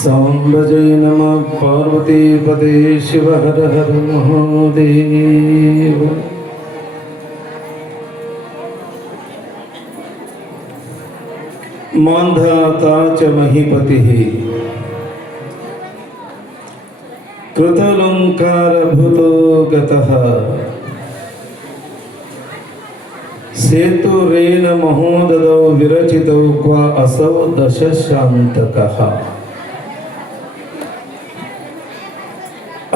सांब जय नमः पार्वतीपते शिव हर हर महादेव। मान्धाता च महीपतिः कृतलंकारभूतो गतः सेतुरेन महोददौ विरचितौ क्व असौ दशशान्तकः।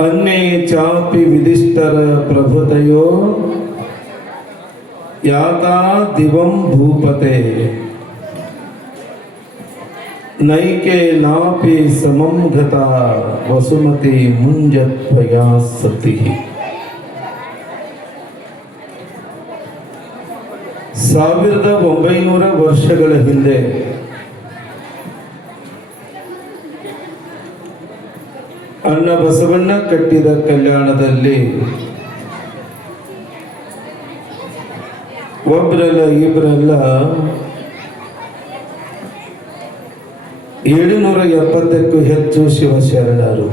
अन्ये चापि विदिष्टर प्रभृतयो याता दिवं भूपते नैके नापि समं गता वसुमती मुञ्जत्वया सतिः। 1900 ವರ್ಷಗಳ ಹಿಂದೆ ಅಣ್ಣ ಬಸವಣ್ಣ ಕಟ್ಟಿದ ಕಲ್ಯಾಣದಲ್ಲಿ ಒಬ್ಬರಲ್ಲ ಇಬ್ಬರಲ್ಲ 770ಕ್ಕೂ ಹೆಚ್ಚು ಶಿವಶರಣರು.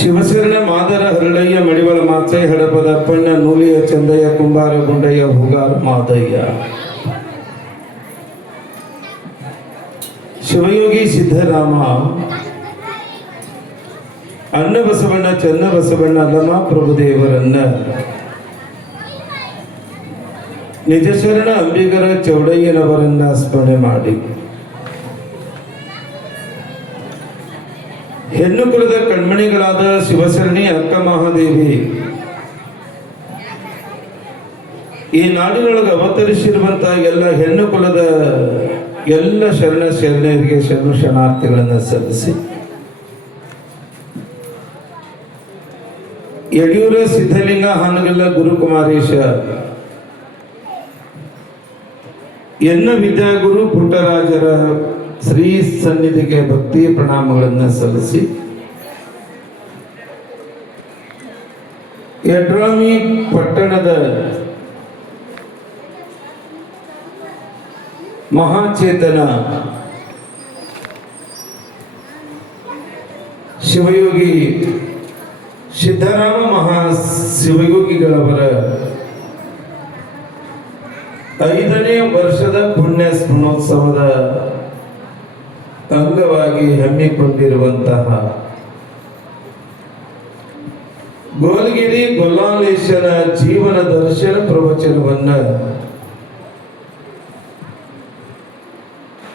ಶಿವಶರಣ ಮಾದರ ಹರಳಯ್ಯ ಮಡಿವಳ ಮಾಚೈ ಹಡಪದ ಅಪ್ಪಣ್ಣ ನೂಲಿಯ ಚಂದಯ್ಯ ಕುಂಬಾರ ಗುಂಡಯ್ಯ ಹುಗಾರ ಮಾದಯ್ಯ ಶಿವಯೋಗಿ ಸಿದ್ದರಾಮ ಅಣ್ಣ ಬಸವಣ್ಣ ಚನ್ನ ಬಸವಣ್ಣ ಅಲ್ಲಮ ಪ್ರಭುದೇವರನ್ನ ನಿಜ ಶರಣ ಅಂಬಿಗರ ಚೌಡಯ್ಯನವರನ್ನ ಸ್ಮರಣೆ ಮಾಡಿ ಹೆಣ್ಣು ಕುಲದ ಕಣ್ಮಣಿಗಳಾದ ಶಿವಶರಣಿ ಅಕ್ಕ ಮಹಾದೇವಿ ಈ ನಾಡಿನೊಳಗೆ ಅವತರಿಸಿರುವಂತಹ ಎಲ್ಲ ಹೆಣ್ಣು ಕುಲದ ಎಲ್ಲ ಶರಣ ಶರಣರಿಗೆ ಶರಣು ಶರಣಾರ್ಥಿಗಳನ್ನು ಸಲ್ಲಿಸಿ ಯಡಿಯೂರ ಸಿದ್ಧಲಿಂಗ ಹಾನಗಲ್ಲ ಗುರುಕುಮಾರೇಶ ಎನ್ನ ವಿದ್ಯಾಗುರು ಪುಟ್ಟರಾಜರ ಶ್ರೀ ಸನ್ನಿಧಿಗೆ ಭಕ್ತಿ ಪ್ರಣಾಮಗಳನ್ನು ಸಲ್ಲಿಸಿ ಯಡ್ರಾಮಿ ಪಟ್ಟಣದ ಮಹಾಚೇತನ ಶಿವಯೋಗಿ ಸಿದ್ದರಾಮ ಶಿವಯೋಗಿಗಳವರ 5ನೇ ವರ್ಷದ ಪುಣ್ಯ ಸ್ಮರಣೋತ್ಸವದ ಅಂಗವಾಗಿ ಹಮ್ಮಿಕೊಂಡಿರುವಂತಹ ಗೋಲಗಿರಿ ಗೊಲ್ಲಾಲೇಶನ ಜೀವನ ದರ್ಶನ ಪ್ರವಚನವನ್ನ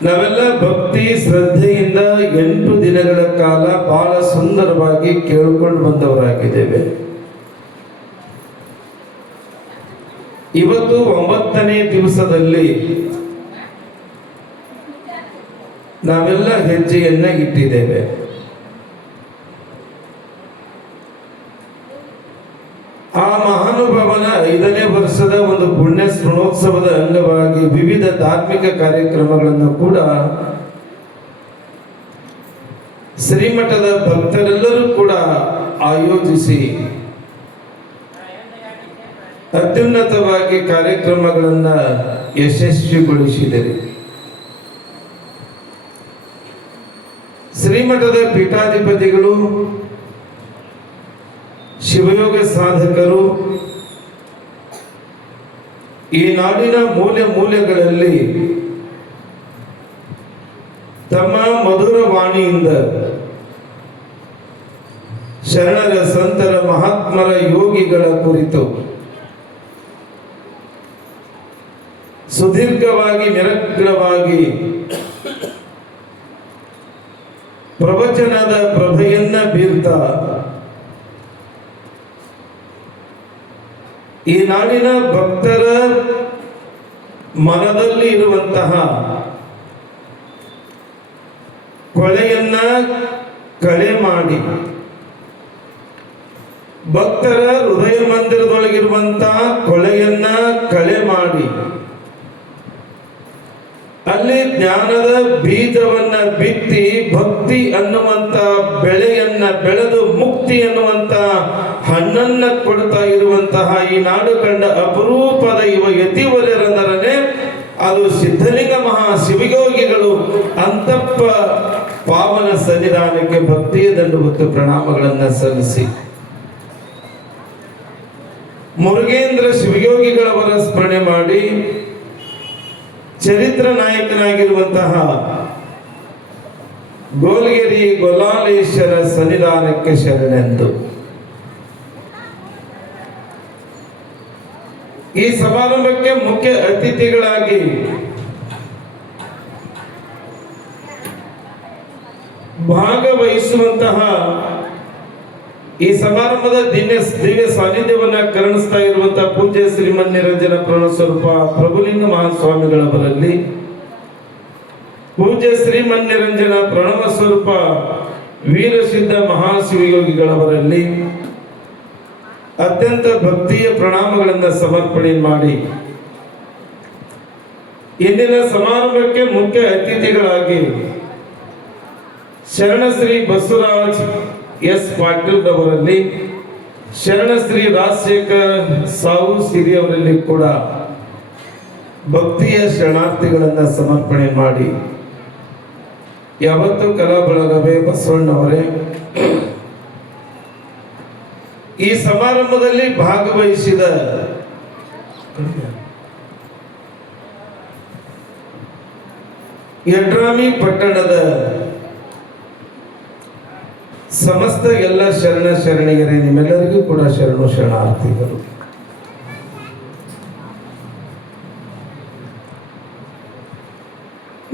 ನಾವೆಲ್ಲ ಭಕ್ತಿ ಶ್ರದ್ಧೆಯಿಂದ 8 ದಿನಗಳ ಕಾಲ ಬಹಳ ಸುಂದರವಾಗಿ ಕೇಳಿಕೊಂಡು ಬಂದವರಾಗಿದ್ದೇವೆ. ಇವತ್ತು 9ನೇ ದಿವಸದಲ್ಲಿ ನಾವೆಲ್ಲ ಹೆಜ್ಜೆಯನ್ನ ಇಟ್ಟಿದ್ದೇವೆ. ಆ ಮಹಾನುಭಾವನ 5ನೇ ವರ್ಷದ ಒಂದು ಪುಣ್ಯ ಸ್ಮರಣೋತ್ಸವದ ಅಂಗವಾಗಿ ವಿವಿಧ ಧಾರ್ಮಿಕ ಕಾರ್ಯಕ್ರಮಗಳನ್ನು ಕೂಡ ಶ್ರೀಮಠದ ಭಕ್ತರೆಲ್ಲರೂ ಕೂಡ ಆಯೋಜಿಸಿ ಅತ್ಯುನ್ನತವಾಗಿ ಕಾರ್ಯಕ್ರಮಗಳನ್ನು ಯಶಸ್ವಿಗೊಳಿಸಿದರು. ಶ್ರೀಮಠದ ಪೀಠಾಧಿಪತಿಗಳು, ಶಿವಯೋಗ ಸಾಧಕರು ಈ ನಾಡಿನ ಮೂಲೆಗಳಲ್ಲಿ ತಮ್ಮ ಮಧುರ ವಾಣಿಯಿಂದ ಶರಣರ ಸಂತರ ಮಹಾತ್ಮರ ಯೋಗಿಗಳ ಕುರಿತು ಸುದೀರ್ಘವಾಗಿ ನಿರಗ್ರವಾಗಿ ಪ್ರವಚನದ ಪ್ರಭೆಯನ್ನ ಬೀರ್ತಾ ಈ ನಾಡಿನ ಭಕ್ತರ ಮನದಲ್ಲಿ ಇರುವಂತಹ ಕೊಳೆಯನ್ನ ಕಳೆ ಮಾಡಿ ಭಕ್ತರ ಹೃದಯ ಮಂದಿರದೊಳಗಿರುವಂತಹ ಕೊಳೆಯನ್ನ ಕಳೆ ಮಾಡಿ ಅಲ್ಲಿ ಜ್ಞಾನದ ಬೀಜವನ್ನ ಬಿತ್ತಿ ಭಕ್ತಿ ಅನ್ನುವಂತ ಬೆಳೆಯನ್ನ ಬೆಳೆದು ಮುಕ್ತಿ ಅನ್ನುವಂತ ಹಣ್ಣನ್ನ ಕೊಡ್ತಾ ಇರುವಂತಹ ಈ ನಾಡು ಕಂಡ ಅಪರೂಪದ ಇವ ಯತಿವರ್ಯರೆಂದರೆ ಅದು ಸಿದ್ಧಲಿಂಗ ಮಹಾ ಶಿವಯೋಗಿಗಳು ಪರಮತತ್ವ ಪಾವನ ಸನ್ನಿಧಾನಕ್ಕೆ ಭಕ್ತಿಯ ದಂಡು ಮತ್ತು ಪ್ರಣಾಮಗಳನ್ನು ಸಲ್ಲಿಸಿ ಮುರುಗೇಂದ್ರ ಶಿವಯೋಗಿಗಳವರ ಸ್ಮರಣೆ ಮಾಡಿ ಚರಿತ್ರ ನಾಯಕನಾಗಿರುವಂತಹ ಗೋಲ್ಗೆರಿ ಗೊಲಾಲೇಶ್ವರ ಸನ್ನಿಧಾನಕ್ಕೆ ಶರಣೆಂದು ಈ ಸಮಾರಂಭಕ್ಕೆ ಮುಖ್ಯ ಅತಿಥಿಗಳಾಗಿ ಭಾಗವಹಿಸುವಂತಹ ಈ ಸಮಾರಂಭದ ದಿವ್ಯ ಸಾನ್ನಿಧ್ಯವನ್ನ ಕರುಣಿಸ್ತಾ ಇರುವಂತಹ ಪೂಜ್ಯ ಶ್ರೀಮನ್ನಿರಂಜನ ಪ್ರಣಸ್ವರೂಪ ಪ್ರಭುಲಿಂಗ ಮಹಾಸ್ವಾಮಿಗಳವರಲ್ಲಿ, ಪೂಜ್ಯ ಶ್ರೀಮನ್ನಿರಂಜನ ಪ್ರಣವ ಸ್ವರೂಪ ವೀರಸಿದ್ಧ ಮಹಾಶಿವಯೋಗಿಗಳವರಲ್ಲಿ ಅತ್ಯಂತ ಭಕ್ತಿಯ ಪ್ರಣಾಮಗಳನ್ನು ಸಮರ್ಪಣೆ ಮಾಡಿ ಇಂದಿನ ಸಮಾರಂಭಕ್ಕೆ ಮುಖ್ಯ ಅತಿಥಿಗಳಾಗಿ ಶರಣಶ್ರೀ ಬಸವರಾಜ್ ಎಸ್ ಪಾಟೀಲ್ ಅವರಲ್ಲಿ, ಶರಣಶ್ರೀ ರಾಜಶೇಖರ್ ಸಾವು ಸಿರಿ ಅವರಲ್ಲಿ ಕೂಡ ಭಕ್ತಿಯ ಶರಣಾರ್ಥಿಗಳನ್ನು ಸಮರ್ಪಣೆ ಮಾಡಿ ಯಾವತ್ತು ಕಲಾ ಬಳಗವೇ ಬಸವಣ್ಣವರೇ ಈ ಸಮಾರಂಭದಲ್ಲಿ ಭಾಗವಹಿಸಿದ ಯಡ್ರಾಮಿ ಪಟ್ಟಣದ ಸಮಸ್ತ ಎಲ್ಲ ಶರಣ ಶರಣಿಯರೇ, ನಿಮ್ಮೆಲ್ಲರಿಗೂ ಕೂಡ ಶರಣು ಶರಣಾರ್ಥಿಗಳು.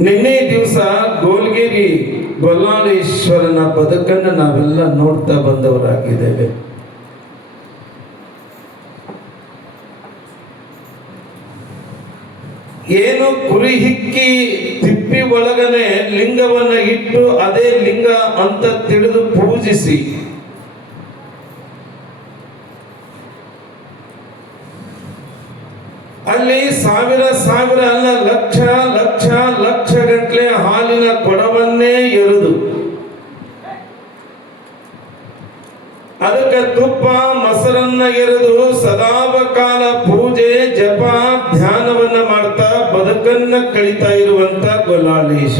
ನಿನ್ನೆ ದಿವಸ ಗೋಲ್ಗೇರಿ ಗೊಲ್ಲಾಳೇಶ್ವರನ ಬದುಕನ್ನು ನಾವೆಲ್ಲ ನೋಡ್ತಾ ಬಂದವರಾಗಿದ್ದೇವೆ. ಏನು ಕುರಿ ಹಿಕ್ಕಿ ತಿಪ್ಪಿ ಒಳಗನೆ ಲಿಂಗವನ್ನ ಇಟ್ಟು ಅದೇ ಲಿಂಗ ಅಂತ ತಿಳಿದು ಪೂಜಿಸಿ ಅಲ್ಲಿ ಸಾವಿರ ಸಾವಿರ ಅಲ್ಲ ಲಕ್ಷ ಲಕ್ಷ ಲಕ್ಷ ಗಂಟ್ಲೆ ಹಾಲಿನ ಕೊಡವನ್ನೇ ಎರೆದು ಅದಕ್ಕೆ ತುಪ್ಪ ಮೊಸರನ್ನ ಎರೆದು ಸದಾವಕಾಲ ಪೂಜೆ ಜಪ ಧ್ಯಾನವನ್ನ ಮಾಡ್ತಾ ಬದುಕನ್ನ ಕಳೀತಾ ಇರುವಂತ ಗೊಲ್ಲಾಳೇಶ.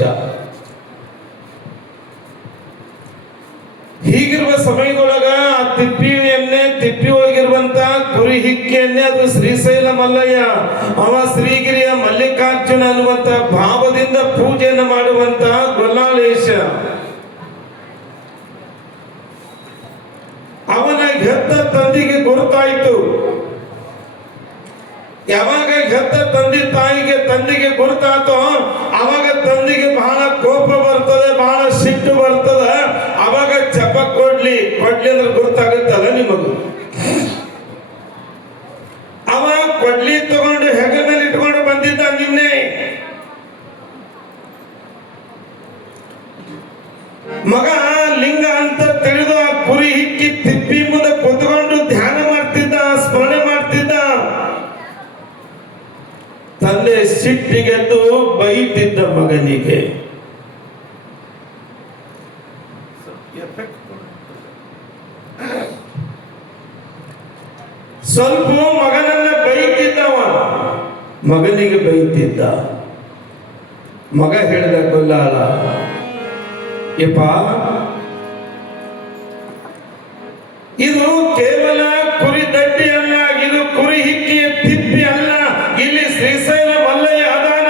ಹೀಗಿರುವ ಸಮಯದೊಳಗ ಆ ತಿಪ್ಪಿ ಹೋಗಿರುವಂತ ಕುರಿ ಹಿಕ್ಕಿಯನ್ನೇ ಅದು ಶ್ರೀಶೈಲ ಮಲ್ಲಯ್ಯ ಅವ ಶ್ರೀಗಿರಿಯ ಮಲ್ಲಿಕಾರ್ಜುನ ಅನ್ನುವಂತ ಭಾವದಿಂದ ಪೂಜೆಯನ್ನು ಮಾಡುವಂತ ಗೊಲ್ಲಾಳೇಶ ಅವನ ಹೆತ್ತ ತಂದೆಗೆ ಗುರುತಾಯಿತು. ಯಾವಾಗ ಹೆತ್ತ ತಂದೆಗೆ ಗುರುತಾತೋ ಅವಾಗ ತಂದೆಗೆ ಬಹಳ ಕೋಪ ಬರ್ತದೆ, ಬಹಳ ಸಿಟ್ಟು ಬರ್ತದ. ಅವಾಗ ಜಪ ಕೊಡ್ಲಿ ಅಂದ್ರೆ ಗುರುತಾಗುತ್ತಲ್ಲ ನಿಮಗೂ. ಅವ ಕೊಡ್ಲಿ ತಗೊಂಡು ಹೆಗಲ ಮೇಲೆ ಇಟ್ಕೊಂಡು ಬಂದಿದ್ದ. ನಿನ್ನೆ ಮಗ ಲಿಂಗ ಅಂತ ತಿಳಿದು ಆ ಕುರಿ ಹಿಕ್ಕಿ ತಿಪ್ಪಿ ಮುಂದೆ ಕುತ್ಕೊಂಡು ಧ್ಯಾನ ಮಾಡ್ತಿದ್ದ, ಸ್ಮರಣೆ ಮಾಡ್ತಿದ್ದ. ತಂದೆ ಸಿಟ್ಟಿಗೆದ್ದು ಬೈತಿದ್ದ ಮಗನಿಗೆ. ಸ್ವಲ್ಪ ಮಗನನ್ನ ಬೈತಿದ್ದವ, ಮಗನಿಗೆ ಬೈತಿದ್ದ. ಮಗ ಹೇಳಿದ ಗೊಲ್ಲಾಳ, ಯಪ್ಪ ಇದು ಕೇವಲ ಕುರಿ ದಡ್ಡಿ ಅಲ್ಲ, ಇದು ಕುರಿ ಹಿಕ್ಕಿಯ ತಿಪ್ಪಿ ಅಲ್ಲ, ಇಲ್ಲಿ ಶ್ರೀಶೈಲ ಮಲ್ಲಯ್ಯ ಅದಾನ.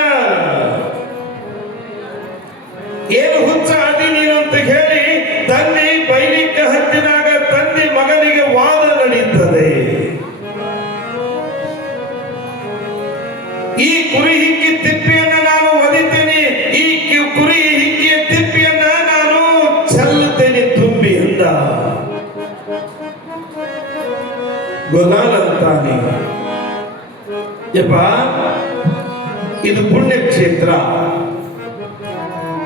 ಏನು ಹುಚ್ಚ ಅದಿ ನೀನು ಅಂತ ಹೇಳಿ ತಂದೆ ಬೈಲಿಕ್ಕೆ ಹತ್ತಿದಾಗ ತಂದೆ ಮಗನಿಗೆ ವಾದ ನಡೀತದೆ. ಈ ಕುರಿ ಹಿಕ್ಕಿ ತಿಪ್ಪಿಯನ್ನ ನಾನು ಒದಿತೇನೆ, ಈ ಕುರಿ ಹಿಕ್ಕಿಯ ತಿಪ್ಪಿಯನ್ನ ನಾನು ಚೆಲ್ಲುತ್ತೇನೆ ತುಂಬಿ ಅಂದ. ಗೊಲ್ಲಾಳ ಅಂತಾನೆ, ಯಪ್ಪ ಇದು ಪುಣ್ಯಕ್ಷೇತ್ರ,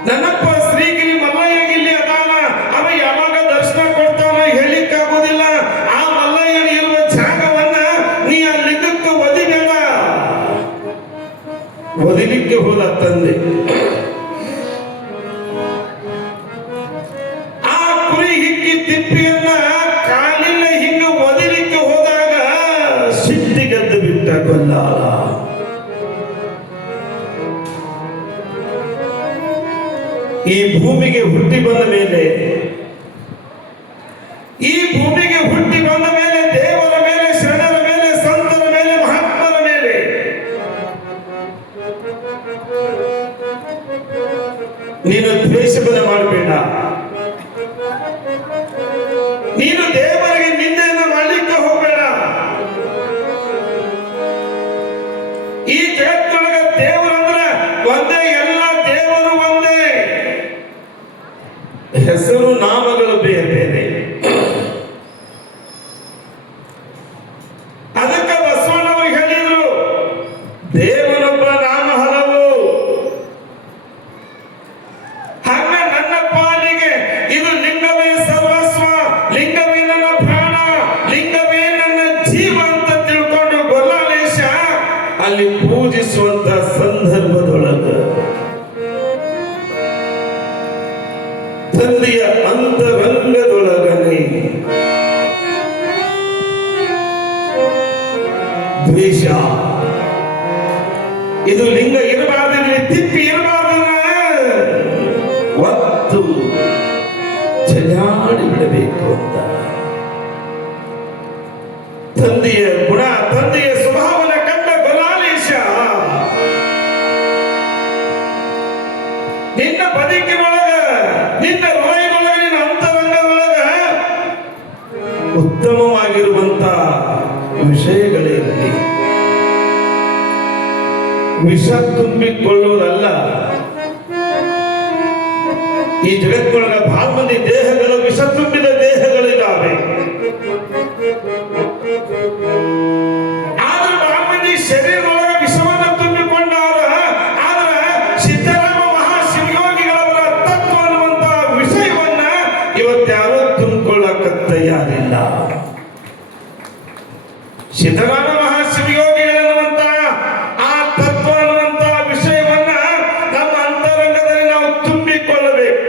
ನನ್ನಪ್ಪ ಶ್ರೀಗಿರಿ ಮಲ್ಲಯ್ಯ ಇಲ್ಲಿ ಅದಾನ, ಅವ ಯಾವಾಗ ದರ್ಶನ ಕೊಡ್ತಾನ ಹೇಳಿಕ್ಕಾಗೋದಿಲ್ಲ. ಆ ಮಲ್ಲಯ್ಯನ ಇರುವ ಜಾಗವನ್ನ ನೀ ಆ ಲಿಂಗಕ್ಕೆ ಒದಿಬೇಡ. ಒದಿಲಿಕ್ಕೆ ಹೋದ ತಂದೆ. ಆ ಕುರಿ ಹಿಕ್ಕಿ ತಿಪ್ಪಿಯನ್ನ ಕಾಲಿನ ಹಿಂಗ ಒದಿಲಿಕ್ಕೆ ಹೋದಾಗ ಸಿಟ್ಟಿಗೆದ್ದು ಬಿಟ್ಟ ಗೊಲ್ಲಾಳ. ಈ ಭೂಮಿಗೆ ಹುಟ್ಟಿ ಬಂದ ಮೇಲೆ ದೇವರ ಮೇಲೆ, ಶರಣರ ಮೇಲೆ, ಸಂತರ ಮೇಲೆ, ಮಹಾತ್ಮರ ಮೇಲೆ ನೀನು ದ್ವೇಷವನ್ನು ಮಾಡಬೇಡ. ನೀನು ದೇವರಿಗೆ ನಿಂದೆಯನ್ನು ಮಾಡಲಿಕ್ಕೆ ಹೋಗಬೇಡ. ಈ ಜಗತ್ತಿನೊಳಗೆ ದೇವರಂದ್ರೆ ಒಂದೇ, ಎಲ್ಲ ದೇವರು ಒಂದೇ, ಹೆಸರು ನಾಮಗಳು ಬೇರೆ ಬೇರೆ. ಅದಕ್ಕೆ ಬಸವಣ್ಣವರು ಹೇಳಿದ್ರು, ದೇವನೊಬ್ಬ ನಾಮ ಹಲವು. ಹಾಗ ನನ್ನ ಪಾಲಿಗೆ ಇದು ಲಿಂಗವೇ ಸರ್ವಸ್ವ, ಲಿಂಗವೇ ನನ್ನ ಪ್ರಾಣ, ಲಿಂಗವೇ ನನ್ನ ಜೀವ ಅಂತ ತಿಳ್ಕೊಂಡು ಗೊಲ್ಲಾಲೇಶ ಅಲ್ಲಿ ಪೂಜಿಸುವಂತ ಸಂದರ್ಭದೊಳಗ ತಂದೆಯ ಅಂತರಂಗದೊಳಗನೆ ದ್ವೇಷ, ಇದು ಲಿಂಗ ಇರಬಾರ್ದು, ತಿಪ್ಪಿ ಇರಬಾರ್ದು, ಒತ್ತು ಜಗಾಡಿ ಬಿಡಬೇಕು ಅಂತ ತಂದೆಯ ಗುಣ, ತಂದೆಯ ಸ್ವಭಾವನ ಕಂಡ ಗೊಲ್ಲಾಲೇಶ ನಿನ್ನ ಬದುಕಿನೊಳಗ, ನಿನ್ನ ಹೃದಯದೊಳಗ, ನಿನ್ನ ಅಂತರಂಗದೊಳಗ ಉತ್ತಮವಾಗಿರುವಂತ ವಿಷಯಗಳಿರಲಿ. ವಿಷ ತುಂಬಿಕೊಳ್ಳುವುದಲ್ಲ. ಈ ಜಗತ್ತಿನೊಳಗ ಬಹಳ ಮಂದಿ ದೇಹಗಳು ವಿಷ ತುಂಬಿದ ದೇಹಗಳಿದ್ದಾವೆ. ಆದ್ರೆ ಬಹಳ ಮಂದಿ ಶರೀರದೊಳಗ ವಿಷವನ್ನು ತುಂಬಿಕೊಂಡಾರ. ಆದ್ರೆ ಸಿದ್ದರಾಮ ಮಹಾಶಿವಯೋಗಿಗಳವರ ತತ್ವ ಅನ್ನುವಂತ ವಿಷಯವನ್ನ ಇವತ್ತ್ಯಾರು ತುಂಬಿಕೊಳ್ಳಕ ತಯಾರಿಲ್ಲ. ಸಿದ್ದರಾಮ ಮಹಾಶಿವಯೋಗಿಗಳನ್ನುವಂತ ಆ ತತ್ವ ಅನ್ನುವಂತ ವಿಷಯವನ್ನ ನಮ್ಮ ಅಂತರಂಗದಲ್ಲಿ ನಾವು ತುಂಬಿಕೊಳ್ಳಬೇಕು.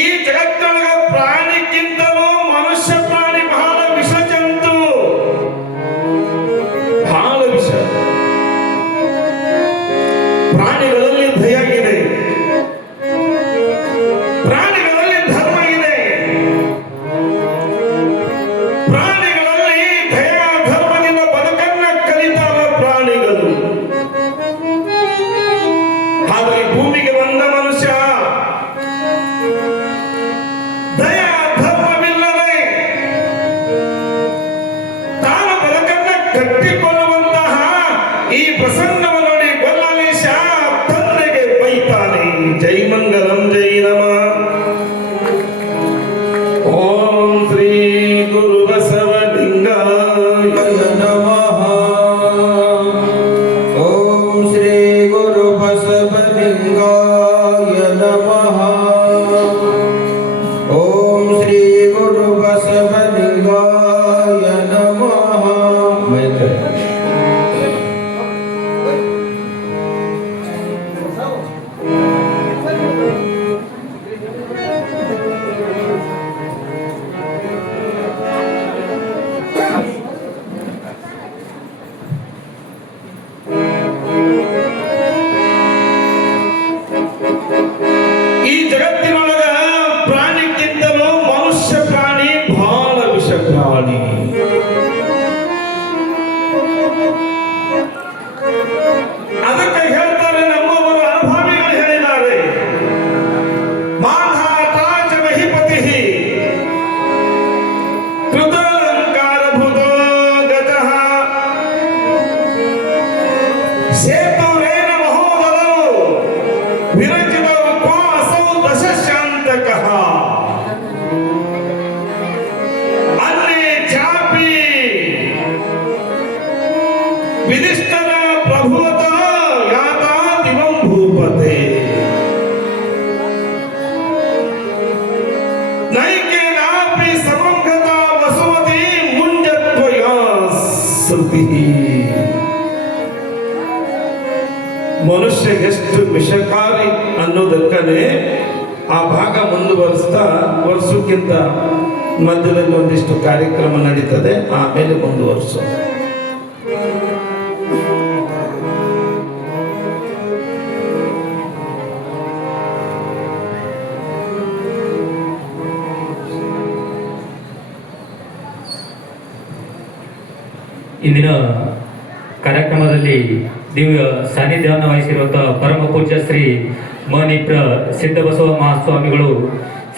ಈ ಜಗತ್ತಿನೊಳಗ ಪ್ರಾಣಿಗಿಂತಲೂ ಮನುಷ್ಯ ಪ್ರಾಣಿ ಬಹಳ ವಿಷ ಜಂತು, ಬಹಳ ವಿಷ. ಪ್ರಾಣಿಗಳಲ್ಲಿ ದಯ ಇದೆ, ಪ್ರಾಣಿಗಳಲ್ಲಿ ಧರ್ಮ ಇದೆ, ಪ್ರಾಣಿಗಳಲ್ಲಿ ದಯ ಧರ್ಮದಿಂದ ಬದುಕನ್ನ ಕಲಿತಾವ ಪ್ರಾಣಿಗಳು. ಆದ್ರೆ ಭೂಮಿಗೆ ಬಂದ ಮನುಷ್ಯ ದಯ ಧರ್ಮವಿಲ್ಲದೆ ತಾನು ಬದುಕನ್ನ ಕಟ್ಟಿಕೊಳ್ಳುವಂತಹ ಈ ಪ್ರಸಂಗವನ್ನು ನೋಡಿ ಗೊಲ್ಲಾಲೇಶ ತಂದೆಗೆ ಬೈತಾನೆ. ಜೈ ಮಂಗಲಂ ಜೈ ನಮಃ. ಓಂ ಶ್ರೀ ಗುರು ಬಸವಲಿಂಗಾಯ ನಮಃ. ಓಂ ಶ್ರೀ ಗುರು ಬಸವಲಿಂಗಾಯ ನಮಃ. ಓಂ ಶ್ರೀ ಗುರು ಬಸವಲಿಂಗಾಯ ನಮಃ. ಈ ಜಗತ್ತಿನೊಳಗ ಪ್ರಾಣಿಗಿಂತಲೂ ಮನುಷ್ಯ ಪ್ರಾಣಿ ಬಹಳ ವಿಷ ಪ್ರಾಣಿ. ಅದಕ್ಕೆ ಹೇಳ್ತಾರೆ, ನಮ್ಮವರು ಅನುಭವಿಗಳು ಹೇಳಿದ್ದಾರೆ, ಮಾಧಾತಾಚ ಮಹಿಪತಿ ಕೃತಾಲಂಕಾರ ಭೂತೋ ಗತಃ ಸೇತುರೇನ ಮಹೋದರೌ ವಿರಚಿತೌ ಕ್ವಾಸೌ ದಶಶಾಂತಕಃ ಅನ್ನೇ ಚಾಪಿ ವಿಧಿಷ್ಠರ ಪ್ರಭುವತ ಯಾತಾ ದಿವಂ ಭೂಪತೆ ನೈಕೇನಾಪಿ ಸಮಂಗತ ವಸುಮತಿ ಮುಂಜತ್ವಯಾ ಶ್ರುತಿ. ಮನುಷ್ಯ ಎಷ್ಟು ವಿಷಕಾರಿ ಅನ್ನೋದಕ್ಕನೆ ಆ ಭಾಗ ಮುಂದುವರಿಸ್ತಾ ವರ್ಷಕ್ಕಿಂತ ಮಧ್ಯದಲ್ಲಿ ಒಂದಿಷ್ಟು ಕಾರ್ಯಕ್ರಮ ನಡೀತದೆ, ಆಮೇಲೆ ಮುಂದುವರಿಸೋ. ಇಂದಿನ ಕಾರ್ಯಕ್ರಮದಲ್ಲಿ ದಿವ್ಯ ಸಾನ್ನಿಧ್ಯವನ್ನು ವಹಿಸಿರುವಂತಹ ಪರಮ ಪೂಜ್ಯ ಶ್ರೀ ಮಣಿಪ್ರ ಸಿದ್ದಬಸವ ಮಹಾಸ್ವಾಮಿಗಳು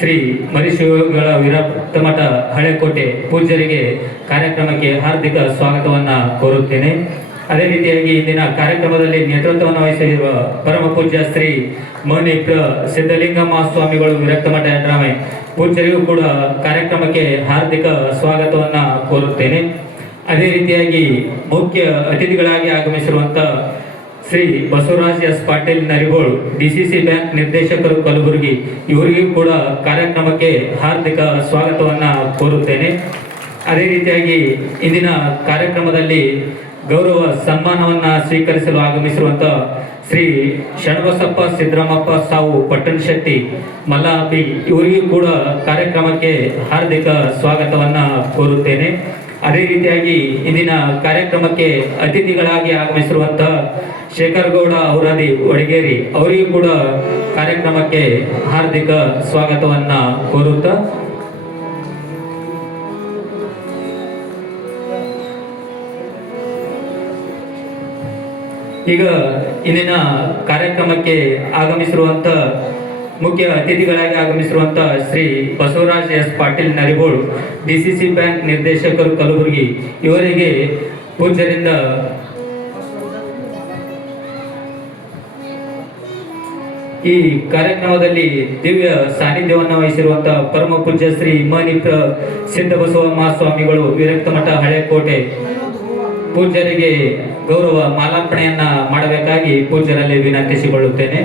ಶ್ರೀ ಮರಿಶಿವಗಳ ವಿರಕ್ತಮಠ ಹಳೆಕೋಟೆ ಪೂಜ್ಯರಿಗೆ ಕಾರ್ಯಕ್ರಮಕ್ಕೆ ಹಾರ್ದಿಕ ಸ್ವಾಗತವನ್ನು ಕೋರುತ್ತೇನೆ. ಅದೇ ರೀತಿಯಾಗಿ ಇಂದಿನ ಕಾರ್ಯಕ್ರಮದಲ್ಲಿ ನೇತೃತ್ವವನ್ನು ವಹಿಸಿರುವ ಪರಮ ಪೂಜ್ಯ ಶ್ರೀ ಮಣಿಪ್ರ ಸಿದ್ಧಲಿಂಗ ಮಹಾಸ್ವಾಮಿಗಳು ವಿರಕ್ತಮಠ ಯಡ್ರಾಮೆ ಪೂಜ್ಯರಿಗೂ ಕೂಡ ಕಾರ್ಯಕ್ರಮಕ್ಕೆ ಹಾರ್ದಿಕ ಸ್ವಾಗತವನ್ನು ಕೋರುತ್ತೇನೆ. ಅದೇ ರೀತಿಯಾಗಿ ಮುಖ್ಯ ಅತಿಥಿಗಳಾಗಿ ಆಗಮಿಸಿರುವಂಥ Shri Basavaraj S Patil Narigol DCC bank ನಿರ್ದೇಶಕರು ಕಲಬುರಗಿ, ಇವರಿಗೂ ಕೂಡ ಕಾರ್ಯಕ್ರಮಕ್ಕೆ ಹಾರ್ದಿಕ ಸ್ವಾಗತವನ್ನು ಕೋರುತ್ತೇನೆ. ಅದೇ ರೀತಿಯಾಗಿ ಇಂದಿನ ಕಾರ್ಯಕ್ರಮದಲ್ಲಿ ಗೌರವ ಸನ್ಮಾನವನ್ನು ಸ್ವೀಕರಿಸಲು ಆಗಮಿಸಿರುವಂಥ ಶ್ರೀ ಶರಣಬಸಪ್ಪ ಸಿದ್ದರಾಮಪ್ಪ ಸಾವು ಪಟ್ಟಣಶೆಟ್ಟಿ ಮಲ್ಲಾಪಿ, ಇವರಿಗೂ ಕೂಡ ಕಾರ್ಯಕ್ರಮಕ್ಕೆ ಹಾರ್ದಿಕ ಸ್ವಾಗತವನ್ನು ಕೋರುತ್ತೇನೆ. ಅದೇ ರೀತಿಯಾಗಿ ಇಂದಿನ ಕಾರ್ಯಕ್ರಮಕ್ಕೆ ಅತಿಥಿಗಳಾಗಿ ಆಗಮಿಸಿರುವಂತಹ ಶೇಖರಗೌಡ ಔರಾದಿ ವಡಗೇರಿ, ಅವರಿಗೂ ಕೂಡ ಕಾರ್ಯಕ್ರಮಕ್ಕೆ ಹಾರ್ದಿಕ ಸ್ವಾಗತವನ್ನು ಕೋರುತ್ತಾ ಈಗ ಇಂದಿನ ಕಾರ್ಯಕ್ರಮಕ್ಕೆ ಆಗಮಿಸಿರುವಂಥ ಮುಖ್ಯ ಅತಿಥಿಗಳಾಗಿ ಆಗಮಿಸಿರುವಂಥ Shri Basavaraj S Patil Narigol DCC bank ನಿರ್ದೇಶಕರು ಕಲಬುರಗಿ, ಇವರಿಗೆ ಪೂಜ್ಯರಿಂದ ಈ ಕಾರ್ಯಕ್ರಮದಲ್ಲಿ ದಿವ್ಯ ಸಾನ್ನಿಧ್ಯವನ್ನು ವಹಿಸಿರುವಂಥ ಪರಮ ಪೂಜ್ಯ ಶ್ರೀ ಮಣಿಪ್ರ ಸಿದ್ದಬಸವ ಮಹಾಸ್ವಾಮಿಗಳು ವಿರಕ್ತಮಠ ಹಳೆಕೋಟೆ ಪೂಜ್ಯರಿಗೆ ಗೌರವ ಮಾಲಾರ್ಪಣೆಯನ್ನ ಮಾಡಬೇಕಾಗಿ ಪೂಜ್ಯರಲ್ಲಿ ವಿನಂತಿಸಿಕೊಳ್ಳುತ್ತೇನೆ.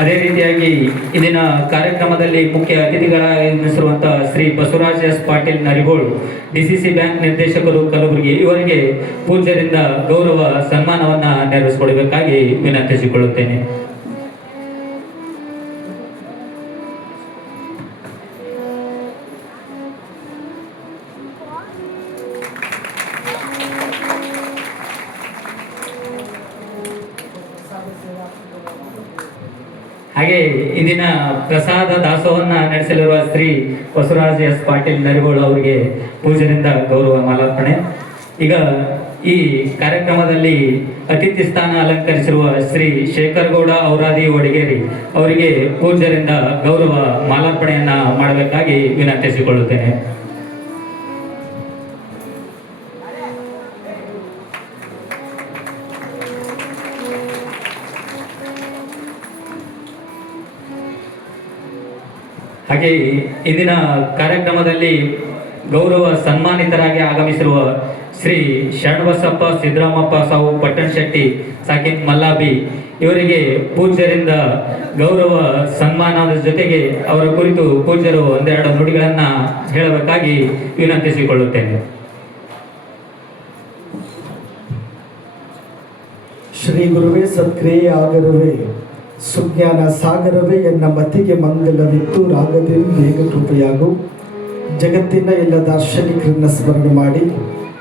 ಅದೇ ರೀತಿಯಾಗಿ ಇಂದಿನ ಕಾರ್ಯಕ್ರಮದಲ್ಲಿ ಮುಖ್ಯ ಅತಿಥಿಗಳಾಗಿರುವಂತಹ Shri Basavaraj S Patil Narigol DCC bank ನಿರ್ದೇಶಕರು ಕಲಬುರಗಿ, ಇವರಿಗೆ ಪೂಜ್ಯರಿಂದ ಗೌರವ ಸನ್ಮಾನವನ್ನ ನೆರವೇರಿಸಿಕೊಡಬೇಕಾಗಿ ವಿನಂತಿಸಿಕೊಳ್ಳುತ್ತೇನೆ. ಹಾಗೆ ಇಂದಿನ ಪ್ರಸಾದ ದಾಸೋಹವನ್ನ ನಡೆಸಲಿರುವ ಶ್ರೀ ಬಸವರಾಜ್ ಎಸ್ ಪಾಟೀಲ್ ನರಿಗೋಳ್ ಅವರಿಗೆ ಪೂಜ್ಯರಿಂದ ಗೌರವ ಮಾಲಾರ್ಪಣೆ. ಈಗ ಈ ಕಾರ್ಯಕ್ರಮದಲ್ಲಿ ಅತಿಥಿ ಸ್ಥಾನ ಅಲಂಕರಿಸಿರುವ ಶ್ರೀ ಶೇಖರಗೌಡ ಔರಾದಿ ವಡಗೇರಿ, ಅವರಿಗೆ ಪೂಜ್ಯರಿಂದ ಗೌರವ ಮಾಲಾರ್ಪಣೆಯನ್ನ ಮಾಡಬೇಕಾಗಿ ವಿನಂತಿಸಿಕೊಳ್ಳುತ್ತೇನೆ. ಹಾಗೆ ಇಂದಿನ ಕಾರ್ಯಕ್ರಮದಲ್ಲಿ ಗೌರವ ಸನ್ಮಾನಿತರಾಗಿ ಆಗಮಿಸಿರುವ ಶ್ರೀ ಶರಣಬಸಪ್ಪ ಸಿದ್ದರಾಮಪ್ಪ ಸಾವು ಪಟ್ಟಣಶೆಟ್ಟಿ ಸಾಕಿನ್ ಮಲ್ಲಾಬಿ, ಇವರಿಗೆ ಪೂಜ್ಯರಿಂದ ಗೌರವ ಸನ್ಮಾನದ ಜೊತೆಗೆ ಅವರ ಕುರಿತು ಪೂಜ್ಯರು ಒಂದೆರಡು ನುಡಿಗಳನ್ನ ಹೇಳಬೇಕಾಗಿ ವಿನಂತಿಸಿಕೊಳ್ಳುತ್ತೇನೆ. ಶ್ರೀ ಗುರುವೇ ಸತ್ಕ್ರಿಯೆ ಆಗರುವೆ, ಸುಜ್ಞಾನ ಸಾಗರವೇ ಎನ್ನ ಮತಿಗೆ ಮಂಗಲವಿತ್ತು, ರಾಗದೇವಿ ಬೇಗ ಕೃಪೆಯಾಗು. ಜಗತ್ತಿನ ಎಲ್ಲ ದಾರ್ಶನಿಕರನ್ನ ಸ್ಮರಣೆ ಮಾಡಿ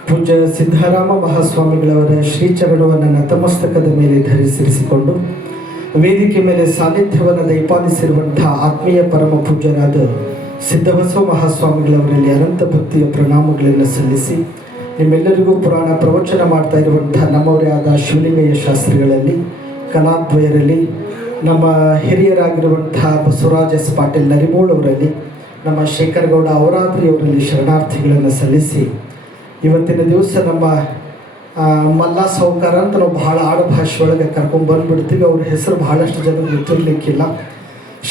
ಪೂಜ್ಯ ಸಿದ್ಧರಾಮ ಮಹಾಸ್ವಾಮಿಗಳವರ ಶ್ರೀಚರಣವನ್ನು ನತಮಸ್ತಕದ ಮೇಲೆ ಧರಿಸಿರಿಸಿಕೊಂಡು ವೇದಿಕೆ ಮೇಲೆ ಸಾನ್ನಿಧ್ಯವನ್ನು ದಯಪಾಲಿಸಿರುವಂತಹ ಆತ್ಮೀಯ ಪರಮ ಪೂಜ್ಯರಾದ ಸಿದ್ದಬಸವ ಮಹಾಸ್ವಾಮಿಗಳವರಲ್ಲಿ ಅನಂತ ಭಕ್ತಿಯ ಪ್ರಣಾಮಗಳನ್ನು ಸಲ್ಲಿಸಿ, ನಿಮ್ಮೆಲ್ಲರಿಗೂ ಪುರಾಣ ಪ್ರವಚನ ಮಾಡ್ತಾ ಇರುವಂತಹ ನಮ್ಮವರೇ ಆದ ಶಿವಲಿಂಗಯ್ಯ ಶಾಸ್ತ್ರಿಗಳಲ್ಲಿ, ಕಲಾದ್ವಯರಲ್ಲಿ, ನಮ್ಮ ಹಿರಿಯರಾಗಿರುವಂತಹ ಬಸವರಾಜ್ ಎಸ್ ಪಾಟೀಲ್ ನರಿಗೋಳ್ ಅವರಲ್ಲಿ, ನಮ್ಮ ಶೇಖರಗೌಡ ಔರಾದ್ರಿಯವರಲ್ಲಿ ಶರಣಾರ್ಥಿಗಳನ್ನು ಸಲ್ಲಿಸಿ, ಇವತ್ತಿನ ದಿವಸ ನಮ್ಮ ಮಲ್ಲ ಸೌಕಾರ ಅಂತ ನಾವು ಬಹಳ ಆಡುಭಾಷೆ ಒಳಗೆ ಕರ್ಕೊಂಡು ಬಂದುಬಿಡ್ತೀವಿ. ಅವ್ರ ಹೆಸರು ಬಹಳಷ್ಟು ಜನರಿಗೆ ಗೊತ್ತಿರಲಿಕ್ಕಿಲ್ಲ.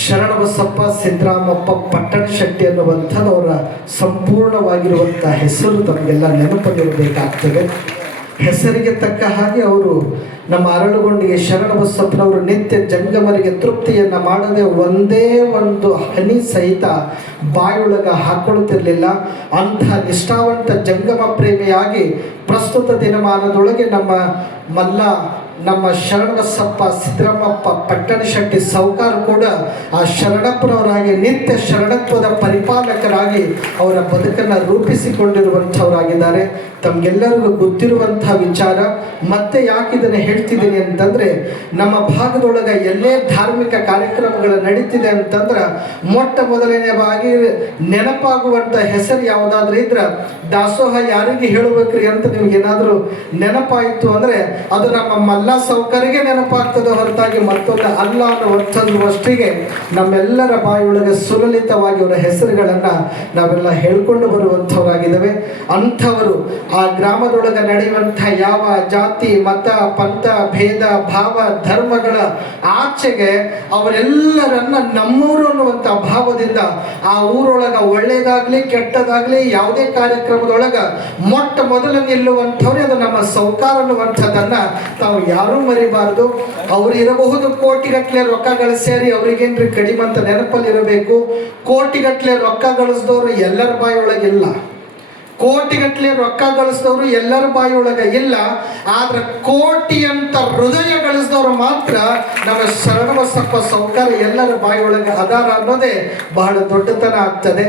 ಶರಣಬಸಪ್ಪ ಸಿದ್ದರಾಮಪ್ಪ ಪಟ್ಟಣಶೆಟ್ಟಿ ಅನ್ನುವಂಥದ್ದು ಅವರ ಸಂಪೂರ್ಣವಾಗಿರುವಂಥ ಹೆಸರು ತಮಗೆಲ್ಲ ನೆನಪಲ್ಲಿರಬೇಕಾಗ್ತದೆ. ಹೆಸರಿಗೆ ತಕ್ಕ ಹಾಗೆ ಅವರು ನಮ್ಮ ಅರಳುಗೊಂಡಿಗೆ ಶರಣಬಸಪ್ಪನವರು ನಿತ್ಯ ಜಂಗಮರಿಗೆ ತೃಪ್ತಿಯನ್ನು ಮಾಡದೆ ಒಂದೇ ಒಂದು ಹನಿ ಸಹಿತ ಬಾಯೊಳಗೆ ಹಾಕ್ಕೊಳ್ಳುತ್ತಿರಲಿಲ್ಲ. ಅಂಥ ನಿಷ್ಠಾವಂತ ಜಂಗಮ ಪ್ರೇಮಿಯಾಗಿ ಪ್ರಸ್ತುತ ದಿನಮಾನದೊಳಗೆ ನಮ್ಮ ಮಲ್ಲ ನಮ್ಮ ಶರಣಬಸಪ್ಪ ಸಿದ್ದರಾಮಪ್ಪ ಪಟ್ಟಣ ಶೆಟ್ಟಿ ಸಾಹುಕಾರ ಕೂಡ ಆ ಶರಣಪ್ಪನವರಾಗಿ ನಿತ್ಯ ಶರಣತ್ವದ ಪರಿಪಾಲಕರಾಗಿ ಅವರ ಬದುಕನ್ನು ರೂಪಿಸಿಕೊಂಡಿರುವಂಥವರಾಗಿದ್ದಾರೆ. ತಮಗೆಲ್ಲರಿಗೂ ಗೊತ್ತಿರುವಂತಹ ವಿಚಾರ. ಮತ್ತೆ ಯಾಕೆ ಇದನ್ನು ಹೇಳ್ತಿದ್ದೀನಿ ಅಂತಂದರೆ, ನಮ್ಮ ಭಾಗದೊಳಗೆ ಎಲ್ಲೇ ಧಾರ್ಮಿಕ ಕಾರ್ಯಕ್ರಮಗಳು ನಡೀತಿದೆ ಅಂತಂದ್ರೆ ಮೊಟ್ಟ ಮೊದಲನೇವಾಗಿ ನೆನಪಾಗುವಂಥ ಹೆಸರು ಯಾವುದಾದ್ರೂ ಇದ್ರೆ ದಾಸೋಹ ಯಾರಿಗೆ ಹೇಳಬೇಕ್ರಿ ಅಂತ ನಿಮ್ಗೇನಾದರೂ ನೆನಪಾಯಿತು ಅಂದರೆ ಅದು ನಮ್ಮ ಮಲ್ಲ ಸಾಹುಕಾರಿಗೆ ನೆನಪಾಗ್ತದೆ ಹೊರತಾಗಿ ಮತ್ತೊಂದು ಅಲ್ಲ ಅನ್ನುವಂಥದ್ರವಷ್ಟಿಗೆ ನಮ್ಮೆಲ್ಲರ ಬಾಯಿಯೊಳಗೆ ಸುಲಲಿತವಾಗಿ ಅವರ ಹೆಸರುಗಳನ್ನು ನಾವೆಲ್ಲ ಹೇಳ್ಕೊಂಡು ಬರುವಂಥವರಾಗಿದ್ದೇವೆ. ಅಂಥವರು ಆ ಗ್ರಾಮದೊಳಗೆ ನಡೆಯುವಂಥ ಯಾವ ಜಾತಿ ಮತ ಪಂಥ ಭೇದ ಭಾವ ಧರ್ಮಗಳ ಆಚೆಗೆ ಅವರೆಲ್ಲರನ್ನ ನಮ್ಮೂರು ಅನ್ನುವಂಥ ಭಾವದಿಂದ ಆ ಊರೊಳಗೆ ಒಳ್ಳೇದಾಗ್ಲಿ ಕೆಟ್ಟದಾಗ್ಲಿ ಯಾವುದೇ ಕಾರ್ಯಕ್ರಮದೊಳಗೆ ಮೊಟ್ಟ ಮೊದಲು ನಿಲ್ಲುವಂಥವ್ರೆ ಅದು ನಮ್ಮ ಸಾಹುಕಾರ ಅನ್ನುವಂಥದ್ದನ್ನ ತಾವು ಯಾರೂ ಮರಿಬಾರ್ದು. ಅವ್ರು ಇರಬಹುದು ಕೋಟಿಗಟ್ಟಲೆ ರೊಕ್ಕ ಗಳಿಸ್ಯಾರಿ, ಅವ್ರಿಗೇನ್ರಿ ಕಡಿಮೆ ಅಂತ ನೆನಪಲ್ಲಿರಬೇಕು. ಕೋಟಿಗಟ್ಟಲೆ ರೊಕ್ಕ ಗಳಿಸಿದವರು ಎಲ್ಲರ ಬಾಯಿಯೊಳಗಿಲ್ಲ, ಕೋಟಿಗಟ್ಟಲೆ ರೊಕ್ಕ ಗಳಿಸಿದವರು ಎಲ್ಲರ ಬಾಯಿಯೊಳಗೆ ಇಲ್ಲ. ಆದ್ರೆ ಕೋಟಿ ಅಂತ ಹೃದಯ ಗಳಿಸಿದವರು ಮಾತ್ರ ನಮ್ಮ ಶರಣಬಸಪ್ಪ ಸಾಹುಕಾರ ಎಲ್ಲರ ಬಾಯಿಯೊಳಗೆ ಅದಾರ ಅನ್ನೋದೇ ಬಹಳ ದೊಡ್ಡತನ ಆಗ್ತದೆ.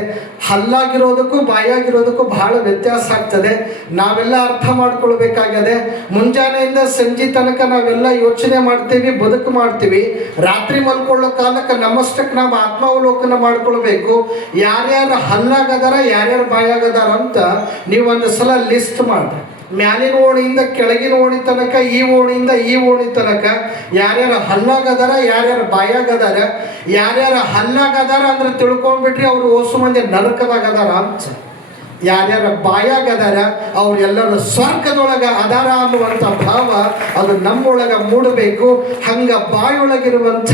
ಹಲ್ಲಾಗಿರೋದಕ್ಕೂ ಬಾಯಾಗಿರೋದಕ್ಕೂ ಬಹಳ ವ್ಯತ್ಯಾಸ ಆಗ್ತದೆ. ನಾವೆಲ್ಲ ಅರ್ಥ ಮಾಡ್ಕೊಳ್ಬೇಕಾಗಿದೆ. ಮುಂಜಾನೆಯಿಂದ ಸಂಜೆ ತನಕ ನಾವೆಲ್ಲ ಯೋಚನೆ ಮಾಡ್ತೀವಿ, ಬದುಕು ಮಾಡ್ತೀವಿ. ರಾತ್ರಿ ಮಲ್ಕೊಳ್ಳೋ ಕಾಲಕ್ಕೆ ನಮ್ಮಷ್ಟಕ್ಕೆ ನಾವು ಆತ್ಮಾವಲೋಕನ ಮಾಡ್ಕೊಳ್ಬೇಕು. ಯಾರ್ಯಾರು ಹಲ್ಲಾಗದಾರ ಯಾರ್ಯಾರು ಬಾಯಾಗದಾರ ಅಂತ ನೀವೊಂದು ಸಲ ಲಿಸ್ಟ್ ಮಾಡಿ, ಮ್ಯಾಲಿನ ಓಣಿಯಿಂದ ಕೆಳಗಿನ ಓಣಿ ತನಕ, ಈ ಓಣಿಯಿಂದ ಈ ಓಣಿ ತನಕ ಯಾರ್ಯಾರು ಹಲ್ಲಾಗದಾರ ಯಾರ್ಯಾರು ಬಾಯಾಗದಾರ. ಯಾರ್ಯಾರು ಹಲ್ಲಾಗದಾರ ಅಂದ್ರೆ ತಿಳ್ಕೊಂಡ್ಬಿಟ್ರಿ ಅವ್ರು ಓಸು ಮಂದಿ ನರಕದಾಗದಾರ ಅಂತ. ಯಾರ್ಯಾರ ಬಾಯಾಗದಾರ ಅವ್ರೆಲ್ಲರೂ ಸ್ವರ್ಗದೊಳಗೆ ಅದಾರ ಅನ್ನುವಂಥ ಭಾವ ಅದು ನಮ್ಮೊಳಗೆ ಮೂಡಬೇಕು. ಹಂಗ ಬಾಯೊಳಗಿರುವಂಥ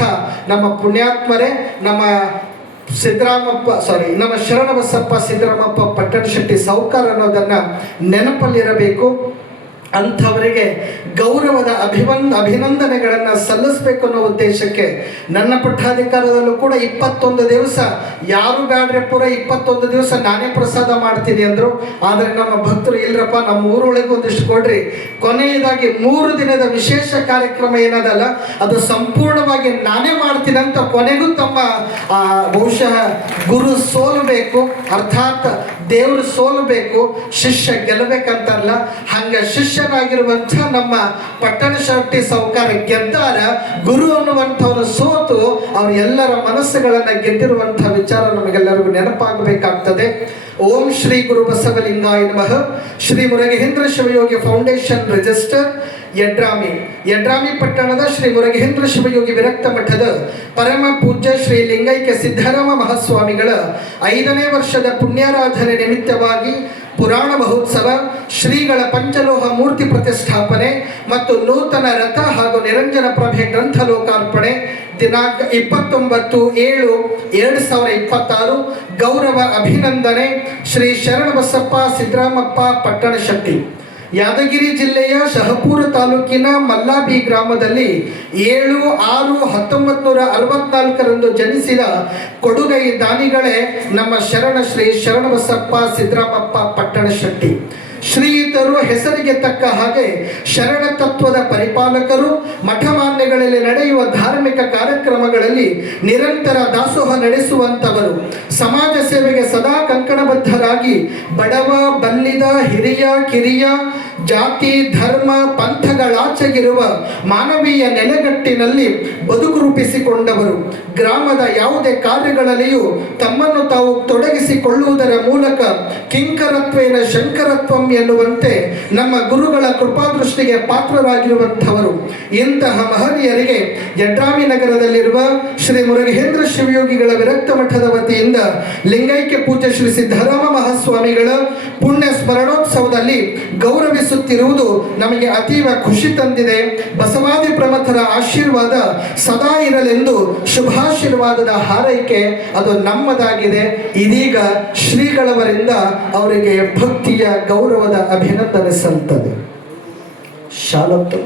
ನಮ್ಮ ಪುಣ್ಯಾತ್ಮರೇ ನಮ್ಮ ನಮ್ಮ ಶರಣಬಸಪ್ಪ ಸಿದ್ದರಾಮಪ್ಪ ಪಟ್ಟಣ ಶೆಟ್ಟಿ ಸಾಹುಕಾರ ಅನ್ನೋದನ್ನು ನೆನಪಲ್ಲಿರಬೇಕು. ಅಂಥವರಿಗೆ ಗೌರವದ ಅಭಿನಂದನೆಗಳನ್ನು ಸಲ್ಲಿಸಬೇಕು ಅನ್ನೋ ಉದ್ದೇಶಕ್ಕೆ ನನ್ನ ಪಟ್ಟಾಧಿಕಾರದಲ್ಲೂ ಕೂಡ 21 ದಿವಸ ಯಾರು ಬ್ಯಾಡ್ರೆ ಪೂರ 21 ದಿವಸ ನಾನೇ ಪ್ರಸಾದ ಮಾಡ್ತೀನಿ ಅಂದರು. ಆದರೆ ನಮ್ಮ ಭಕ್ತರು ಇಲ್ಲರಪ್ಪ ನಮ್ಮ ಊರೊಳಗೆ ಒಂದಿಷ್ಟು ಕೊಡ್ರಿ, ಕೊನೆಯದಾಗಿ 3 ದಿನದ ವಿಶೇಷ ಕಾರ್ಯಕ್ರಮ ಏನದಲ್ಲ ಅದು ಸಂಪೂರ್ಣವಾಗಿ ನಾನೇ ಮಾಡ್ತೀನಿ ಅಂತ ಕೊನೆಗೂ ತಮ್ಮ ಬಹುಶಃ ಗುರು ಸೋಲಬೇಕು, ಅರ್ಥಾತ್ ದೇವರು ಸೋಲಬೇಕು, ಶಿಷ್ಯ ಗೆಲ್ಲಬೇಕಂತಾರಲ್ಲ ಹಂಗ ಶಿಷ್ಯನಾಗಿರುವಂಥ ನಮ್ಮ ಪಟ್ಟಣ ಶೆಟ್ಟಿ ಸಾಹುಕಾರ ಗೆದ್ದಾರ. ಗುರು ಅನ್ನುವಂಥವ್ರು ಸೋತು ಅವ್ರ ಎಲ್ಲರ ಮನಸ್ಸುಗಳನ್ನು ಗೆದ್ದಿರುವಂಥ ವಿಚಾರ ನಮಗೆಲ್ಲರಿಗೂ ನೆನಪಾಗಬೇಕಾಗ್ತದೆ. ಓಂ ಶ್ರೀ ಗುರು ಬಸವಲಿಂಗಾಯ ನಮಃ. ಶ್ರೀ ಮುರುಘೇಂದ್ರ ಶಿವಯೋಗಿ ಫೌಂಡೇಶನ್ ರಿಜಿಸ್ಟರ್ ಯಡ್ರಾಮಿ ಪಟ್ಟಣದ ಶ್ರೀ ಮುರುಘೇಂದ್ರ ಶಿವಯೋಗಿ ವಿರಕ್ತ ಮಠದ ಪರಮ ಪೂಜ್ಯ ಶ್ರೀ ಲಿಂಗೈಕ್ಯ ಸಿದ್ದರಾಮ ಮಹಾಸ್ವಾಮಿಗಳ 5ನೇ ವರ್ಷದ ಪುಣ್ಯಾರಾಧನೆ ನಿಮಿತ್ತವಾಗಿ ಪುರಾಣ ಮಹೋತ್ಸವ, ಶ್ರೀಗಳ ಪಂಚಲೋಹ ಮೂರ್ತಿ ಪ್ರತಿಷ್ಠಾಪನೆ ಮತ್ತು ನೂತನ ರಥ ಹಾಗೂ ನಿರಂಜನ ಪ್ರಭೆ ಗ್ರಂಥ ಲೋಕಾರ್ಪಣೆ ದಿನಾಂಕ 29/7/2026. ಗೌರವ ಅಭಿನಂದನೆ ಶ್ರೀ ಶರಣಬಸಪ್ಪ ಸಿದ್ದರಾಮಪ್ಪ ಪಟ್ಟಣ ಶೆಟ್ಟಿ. ಯಾದಗಿರಿ ಜಿಲ್ಲೆಯ ಶಹಪುರ ತಾಲೂಕಿನ ಮಲ್ಲಾಬಿ ಗ್ರಾಮದಲ್ಲಿ 7/6/1964 ಜನಿಸಿದ ಕೊಡುಗೈ ದಾನಿಗಳೇ ನಮ್ಮ ಶ್ರೀ ಶರಣಬಸಪ್ಪ ಸಿದ್ದರಾಮಪ್ಪ ಪಟ್ಟಣ ಶೆಟ್ಟಿ. ಶ್ರೀಯುತರು ಹೆಸರಿಗೆ ತಕ್ಕ ಹಾಗೆ ಶರಣ ತತ್ವದ ಪರಿಪಾಲಕರು. ಮಠಮಾನ್ಯಗಳಲ್ಲಿ ನಡೆಯುವ ಧಾರ್ಮಿಕ ಕಾರ್ಯಕ್ರಮಗಳಲ್ಲಿ ನಿರಂತರ ದಾಸೋಹ ನಡೆಸುವಂಥವರು. ಸಮಾಜ ಸೇವೆಗೆ ಸದಾ ಕಂಕಣಬದ್ಧರಾಗಿ ಬಡವ ಬಲ್ಲಿದ ಹಿರಿಯ ಕಿರಿಯ ಜಾತಿ ಧರ್ಮ ಪಂಥಗಳಾಚೆಗಿರುವ ಮಾನವೀಯ ನೆಲೆಗಟ್ಟಿನಲ್ಲಿ ಬದುಕು ರೂಪಿಸಿಕೊಂಡವರು. ಗ್ರಾಮದ ಯಾವುದೇ ಕಾರ್ಯಗಳಲ್ಲಿಯೂ ತಮ್ಮನ್ನು ತಾವು ತೊಡಗಿಸಿಕೊಳ್ಳುವುದರ ಮೂಲಕ ಕಿಂಕರತ್ವೇನ ಶಂಕರತ್ವಂ ಎನ್ನುವಂತೆ ನಮ್ಮ ಗುರುಗಳ ಕೃಪಾದೃಷ್ಟಿಗೆ ಪಾತ್ರರಾಗಿರುವಂಥವರು. ಇಂತಹ ಮಹನೀಯರಿಗೆ ಯಡ್ರಾಮಿ ನಗರದಲ್ಲಿರುವ ಶ್ರೀ ಮುರುಘೇಂದ್ರ ಶಿವಯೋಗಿಗಳ ವಿರಕ್ತ ಮಠದ ವತಿಯಿಂದ ಲಿಂಗೈಕ್ಯ ಪೂಜ್ಯ ಶ್ರೀ ಸಿದ್ದರಾಮ ಮಹಾಸ್ವಾಮಿಗಳ ಪುಣ್ಯ ಸ್ಮರಣೋತ್ಸವದಲ್ಲಿ ಗೌರವಿಸುತ್ತಿರುವುದು ನಮಗೆ ಅತೀವ ಖುಷಿ ತಂದಿದೆ. ಬಸವಾದಿ ಪ್ರಮಥರ ಆಶೀರ್ವಾದ ಸದಾ ಇರಲೆಂದು ಶುಭಾಶೀರ್ವಾದದ ಹಾರೈಕೆ ಅದು ನಮ್ಮದಾಗಿದೆ. ಇದೀಗ ಶ್ರೀಗಳವರಿಂದ ಅವರಿಗೆ ಭಕ್ತಿಯ ಗೌರವದ ಅಭಿನಂದನೆ ಸಲ್ತದೆ. ಶಾಲೋತ್ತಮ